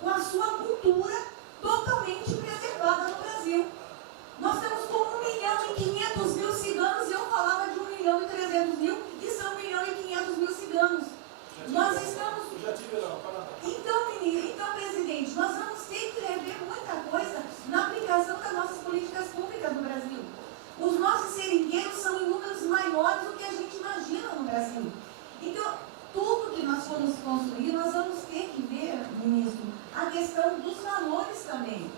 com a sua cultura totalmente preservada no Brasil. Nós estamos com 1.500.000 ciganos, e eu falava de 1.300.000, e são 1.500.000 ciganos. Nós estamos... Eu já tive lá no Canadá. Então, presidente, nós vamos ter que rever muita coisa na aplicação das nossas políticas públicas no Brasil. Os nossos seringueiros são em números maiores do que a gente imagina no Brasil. Então, tudo que nós formos construir, nós vamos ter que ver, ministro, a questão dos valores também.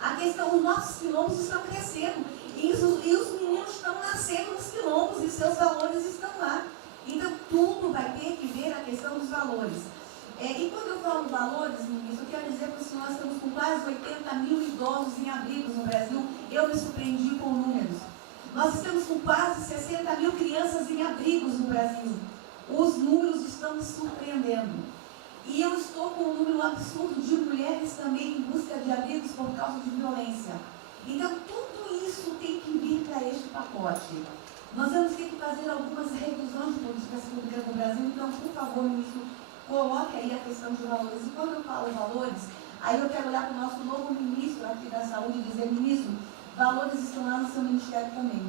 A questão, os nossos quilombos estão crescendo, e os meninos estão nascendo nos quilombos, e seus valores estão lá. Então, tudo vai ter que ver a questão dos valores. E quando eu falo valores, ministro, eu quero dizer para o senhor, nós estamos com quase 80.000 idosos em abrigos no Brasil. Eu me surpreendi com números. Nós estamos com quase 60.000 crianças em abrigos no Brasil. Os números estão me surpreendendo. E eu estou com um número absurdo de mulheres também em busca de abrigos por causa de violência. Então, tudo isso tem que vir para este pacote. Nós vamos ter que fazer algumas revisões de políticas públicas no Brasil. Então, por favor, ministro, coloque aí a questão de valores. E quando eu falo valores, aí eu quero olhar para o nosso novo ministro aqui da Saúde e dizer, ministro, valores estão lá no seu ministério também.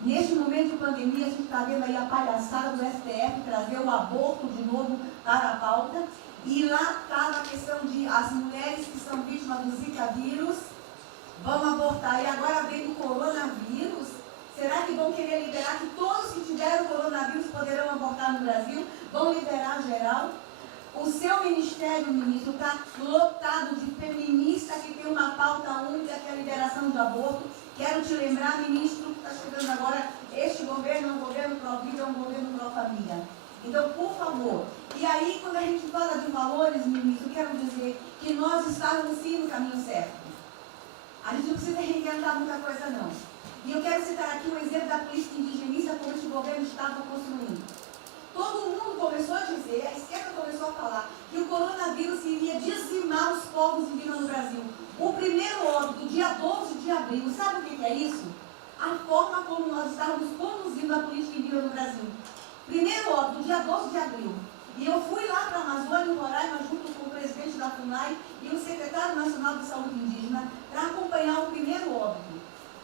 Neste momento de pandemia, a gente está vendo aí a palhaçada do STF trazer o aborto de novo para a pauta. E lá está a questão de as mulheres que são vítimas do Zika vírus vão abortar. E agora vem do coronavírus. Será que vão querer liberar que todos que tiveram coronavírus poderão abortar no Brasil? Vão liberar geral? O seu ministério, ministro, está lotado de feminista que tem uma pauta única, que é a liberação do aborto. Quero te lembrar, ministro, que está chegando agora, este governo é um governo pró-vida, é um governo pró-família. Então, por favor. E aí, quando a gente fala de valores, ministro, quero dizer que nós estávamos sim no caminho certo. A gente não precisa reinventar muita coisa, não. E eu quero citar aqui um exemplo da política indigenista como este governo estava construindo. Todo mundo começou a dizer, a esquerda começou a falar, que o coronavírus iria dizimar os povos indígenas no Brasil. O primeiro óbito, dia 12 de abril, sabe o que é isso? A forma como nós estávamos conduzindo a política indígena no Brasil. Primeiro óbito, dia 12 de abril. E eu fui lá para a Amazônia, em Roraima, junto com o presidente da FUNAI e o secretário nacional de saúde indígena, para acompanhar o primeiro óbito.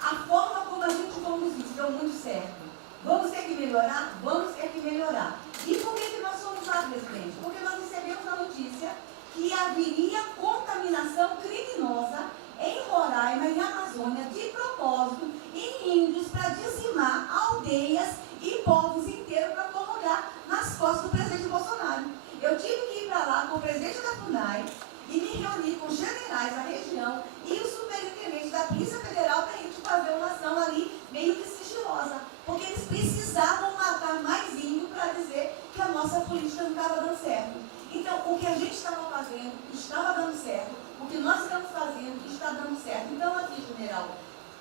A forma como a gente conduziu deu muito certo. Vamos ter que melhorar? Vamos ter que melhorar. E por que nós fomos lá, presidente? Porque nós recebemos a notícia que haveria contaminação criminosa em Roraima e Amazônia, de propósito, em índios, para dizimar aldeias e povos inteiros para colocar nas costas do presidente Bolsonaro. Eu tive que ir para lá com o presidente da FUNAI e me reunir com os generais da região e o superintendente da Polícia Federal para a gente fazer uma ação ali meio que sigilosa, porque eles precisavam matar mais índio para dizer que a nossa política não estava dando certo. Então, o que a gente estava fazendo estava dando certo, o que nós estamos fazendo está dando certo. Então, aqui, general,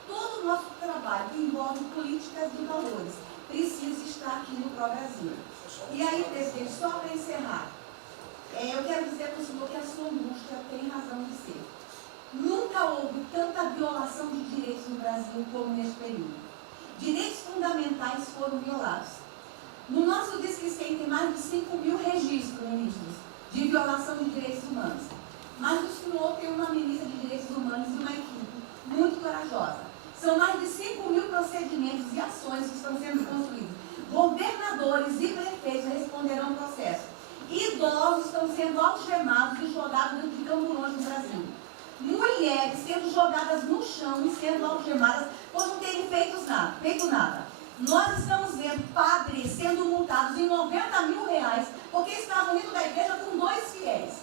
todo o nosso trabalho que envolve políticas de valores precisa estar aqui no Pró-Brasil. E aí, presidente, só para encerrar, eu quero dizer para o senhor que a sua angústia tem razão de ser. Nunca houve tanta violação de direitos no Brasil como neste período. Direitos fundamentais foram violados. No nosso Disque 100 tem mais de 5.000 registros, ministros, de violação de direitos humanos. Mas o senhor tem uma ministra de direitos humanos e uma equipe muito corajosa. São mais de 5.000 procedimentos e ações que estão sendo construídos. Governadores e prefeitos responderão ao processo. Idosos estão sendo algemados e jogados dentro de camburões no Brasil. Mulheres sendo jogadas no chão e sendo algemadas por não terem feito nada. Nós estamos vendo padres sendo multados em R$90.000 porque estavam dentro da igreja com 2 fiéis.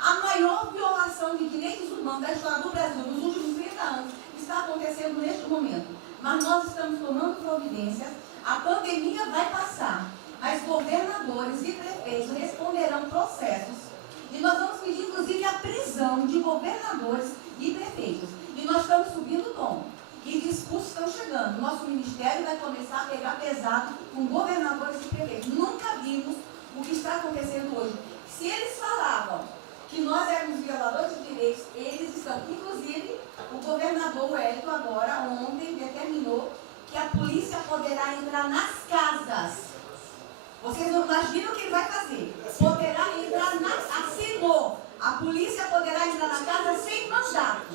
A maior violação de direitos humanos da história do Brasil nos últimos 30 anos está acontecendo neste momento. Mas nós estamos tomando providências, a pandemia vai passar, mas governadores e prefeitos responderão processos. E nós vamos pedir, inclusive, a prisão de governadores e prefeitos. E nós estamos subindo o tom. E discursos estão chegando. Nosso ministério vai começar a pegar pesado com governadores e prefeitos. Nunca vimos o que está acontecendo hoje. Se eles falavam que nós éramos violadores de direitos, eles estão. Inclusive, o governador Wellington agora, ontem, determinou que a polícia poderá entrar nas casas. Vocês não imaginam o que ele vai fazer. Poderá entrar assinou. A polícia poderá entrar na casa sem mandato.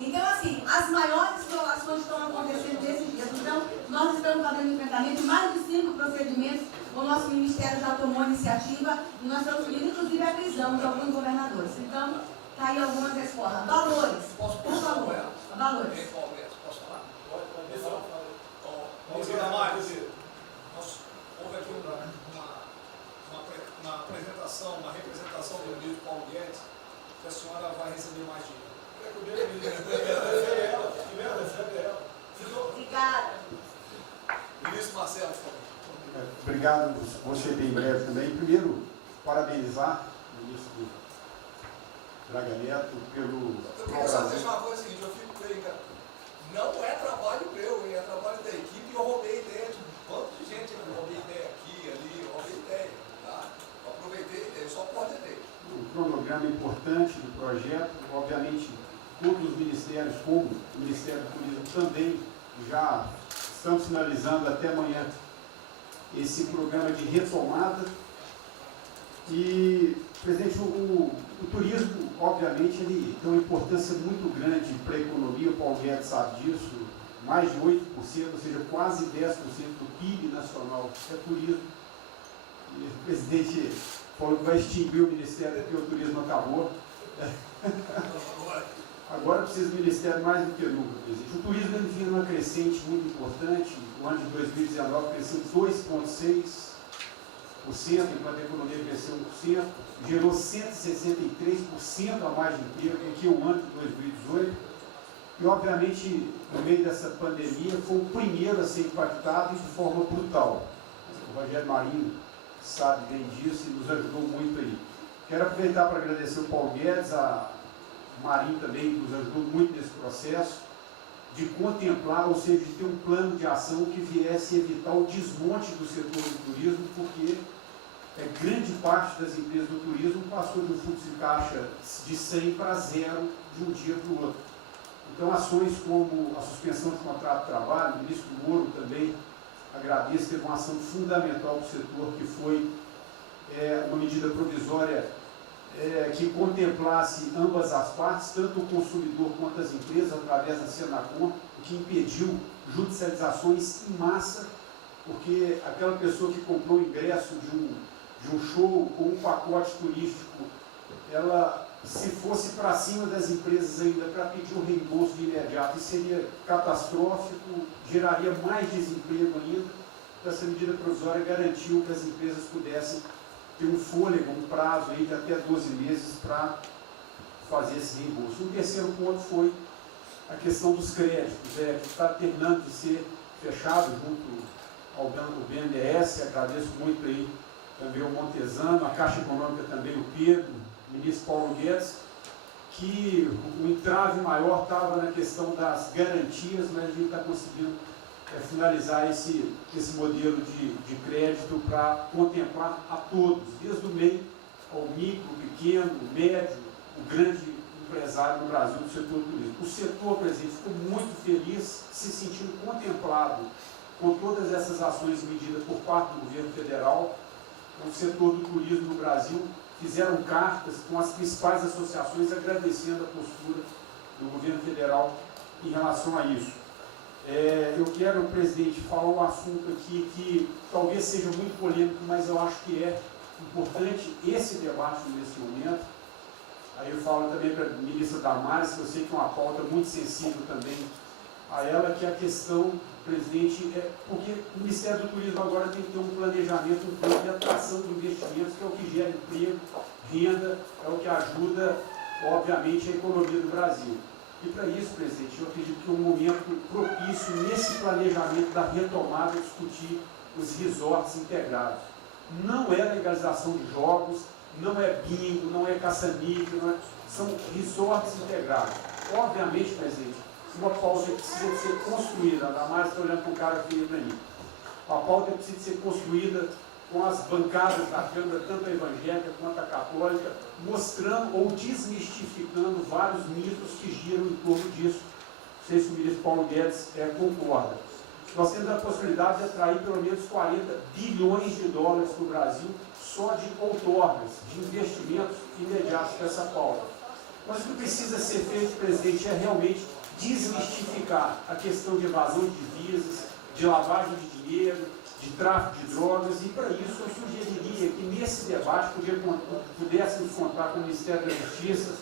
Então, assim, as maiores violações estão acontecendo nesses dias. Então, nós estamos fazendo enfrentamento de mais de 5 procedimentos. O nosso Ministério já tomou a iniciativa e nós estamos pedindo, inclusive, a prisão de alguns governadores. Então, está aí algumas respostas. Valores. Posso por favor. Valores. Posso falar? Vamos dar mais. Houve aqui uma apresentação, uma representação do ministro Paulo Guedes, que a senhora vai receber mais dinheiro. Obrigada. Ministro Marcelo, por favor. Obrigado, vou ser bem breve também. Primeiro, parabenizar o ministro Braga Neto pelo... Eu queria só dizer uma coisa seguinte, eu fico bem, cara. Não é trabalho meu, é trabalho da equipe e eu roubei ideia de um bando de gente. Eu roubei ideia aqui, ali, eu roubei ideia, tá? Eu aproveitei a ideia, só coordenei. Um cronograma importante do projeto, obviamente, todos os ministérios, como o Ministério do Turismo também, já estamos finalizando até amanhã esse programa de retomada. E, presidente, o turismo, obviamente, ele tem uma importância muito grande para a economia, o Paulo Guedes sabe disso, mais de 8%, ou seja, quase 10% do PIB nacional é turismo. E o presidente falou que vai extinguir o Ministério porque o turismo acabou. Agora precisa do Ministério mais do que nunca, presidente. O turismo ele vinha numa crescente muito importante. O ano de 2019 cresceu 2,6%, enquanto a economia cresceu 1%, gerou 163% a mais de emprego do que o ano de 2018. E, obviamente, no meio dessa pandemia, foi o primeiro a ser impactado de forma brutal. O Rogério Marinho sabe bem disso e nos ajudou muito aí. Quero aproveitar para agradecer o Paulo Guedes, a Marinho também nos ajudou muito nesse processo, de contemplar, ou seja, de ter um plano de ação que viesse evitar o desmonte do setor do turismo, porque grande parte das empresas do turismo passou de um fluxo de caixa de 100 para 0 de um dia para o outro. Então, ações como a suspensão de contrato de trabalho, o ministro Moro também, agradeço, teve uma ação fundamental do setor, que foi uma medida provisória que contemplasse ambas as partes, tanto o consumidor quanto as empresas, através da Senacom, o que impediu judicializações em massa, porque aquela pessoa que comprou o ingresso de um show ou um pacote turístico, ela, se fosse para cima das empresas ainda para pedir um reembolso de imediato, isso seria catastrófico, geraria mais desemprego ainda. Então, essa medida provisória garantiu que as empresas pudessem ter um fôlego, um prazo aí de até 12 meses para fazer esse reembolso. O terceiro ponto foi a questão dos créditos, que está terminando de ser fechado junto ao BNDES. Agradeço muito aí também o Montesano, a Caixa Econômica também, o Pedro, o ministro Paulo Guedes, que o entrave maior estava na questão das garantias, mas a gente está conseguindo finalizar esse modelo de crédito para contemplar a todos, desde o MEI ao micro, pequeno, médio, o grande empresário no Brasil do setor do turismo. O setor, presidente, ficou muito feliz, se sentindo contemplado com todas essas ações e medidas por parte do governo federal. O setor do turismo no Brasil fizeram cartas com as principais associações agradecendo a postura do governo federal em relação a isso. Eu quero, presidente, falar um assunto aqui que talvez seja muito polêmico, mas eu acho que é importante esse debate nesse momento. Aí eu falo também para a ministra Damares, que eu sei que é uma pauta muito sensível também a ela, que é a questão, presidente, porque o Ministério do Turismo agora tem que ter um planejamento, um plano de atração de investimentos, que é o que gera emprego, renda, é o que ajuda, obviamente, a economia do Brasil. E para isso, presidente, eu acredito que é um momento propício nesse planejamento da retomada discutir os resorts integrados. Não é legalização de jogos, não é bingo, não é caça-níquel, são resorts integrados. Obviamente, presidente, uma pauta precisa ser construída, ainda mais estou olhando para o cara que veio para mim. A pauta precisa ser construída com as bancadas da Câmara, tanto a evangélica quanto a católica, mostrando ou desmistificando vários mitos que giram em torno disso. Não sei se o ministro Paulo Guedes concorda. Nós temos a possibilidade de atrair pelo menos 40 bilhões de dólares para o Brasil só de outorgas, de investimentos imediatos para essa pauta. Mas o que precisa ser feito, presidente, é realmente desmistificar a questão de evasão de divisas, de lavagem de dinheiro, de tráfico de drogas, e para isso eu sugeriria que nesse debate pudéssemos contar com o Ministério da Justiça,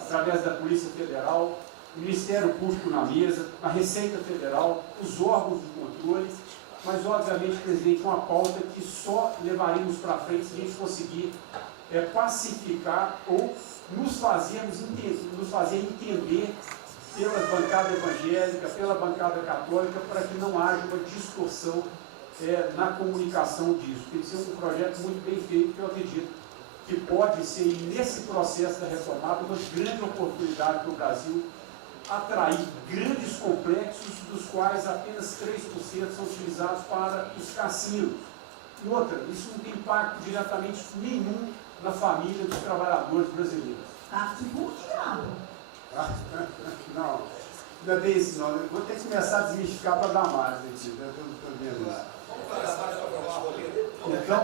através da Polícia Federal, o Ministério Público na mesa, a Receita Federal, os órgãos de controle, mas obviamente, presidente, uma pauta que só levaremos para frente se a gente conseguir pacificar ou nos fazer entender pela bancada evangélica, pela bancada católica, para que não haja uma distorção na comunicação disso. Tem que ser um projeto muito bem feito, que eu acredito que pode ser, nesse processo da retomada, uma grande oportunidade para o Brasil atrair grandes complexos, dos quais apenas 3% são utilizados para os cassinos. E outra, isso não tem impacto diretamente nenhum na família dos trabalhadores brasileiros. Artigo diabo. Não, ainda bem isso não. Eu vou ter que começar a desmistificar para dar mais aqui. Estou vendo isso. Então,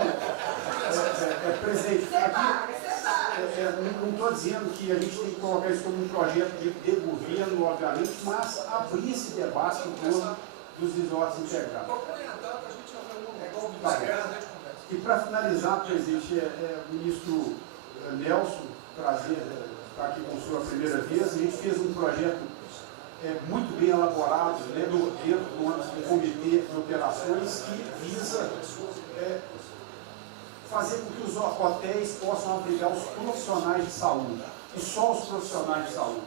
presidente, aqui, não estou dizendo que a gente tem que colocar isso como um projeto de governo, obviamente, mas abrir esse debate em torno dos resorts integrados. E para finalizar, presidente, o ministro Nelson, prazer estar aqui com o senhor a primeira vez. A gente fez um projeto muito bem elaborado, né, dentro do comitê de operações, que visa fazer com que os hotéis possam abrigar os profissionais de saúde, e só os profissionais de saúde.